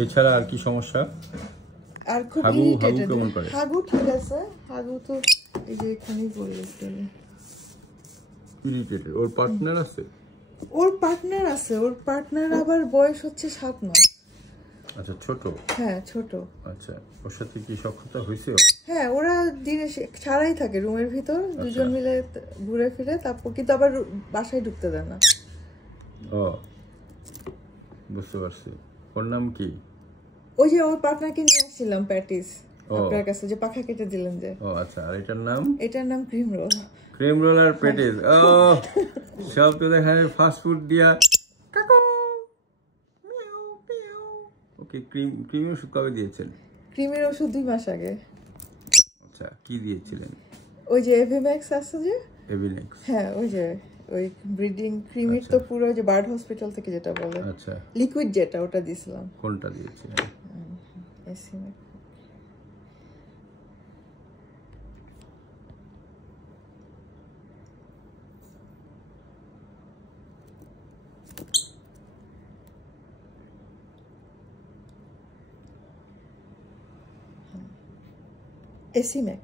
এছাড়া আর কি সমস্যা? আর খুব ইরিটেটেড। হাগু ঠিক আছে, হাগু তো এই যে এখানেই পড়েছে। ইরিটেটেড। ওর পার্টনার আছে? ওর পার্টনার আছে, ওর পার্টনার আবার বয়স হচ্ছে 7 মাস। আচ্ছা, ছোট। হ্যাঁ ছোট। আচ্ছা, ওর সাথে কি সখ্যতা হয়েছে? হ্যাঁ, ওরা দিনে ছাড়াই থাকে রুমের ভিতর, দুজন মিলে ঘুরে ফিরে, তারপর কিন্তু আবার বাসায় ঢুকতে দেয় না। ও বুঝতে পারছি। ওর নাম কি? ওই যে ওর পার্টনারকে নিয়ে আসছিলাম প্যাটিস আপনার কাছে, যে পাখা কেটে দিলেন যে। ও আচ্ছা, আর এটার নাম? এটার নাম ক্রিম রোল। ক্রিম রোল আর প্যাটিস। ও সব তো দেখা যায় ফাস্ট ফুড দিয়া। ওকে, ক্রিমের ওষুধ কবে দিয়েছেন? ক্রিমের ওষুধ 2 মাস আগে। আচ্ছা, কি দিয়েছিলেন? ওই যে এভিম্যাক্স আছে যে। এভিম্যাক্স? হ্যাঁ, ওই যে ওই ব্রিডিং ক্রিমের তো পুরো যে বার্ড হসপিটাল থেকে যেটা বলে। আচ্ছা, লিকুইড যেটা, ওটা দিছিলাম। কোনটা দিয়েছিলেন? এসিমেক। এসিমেক।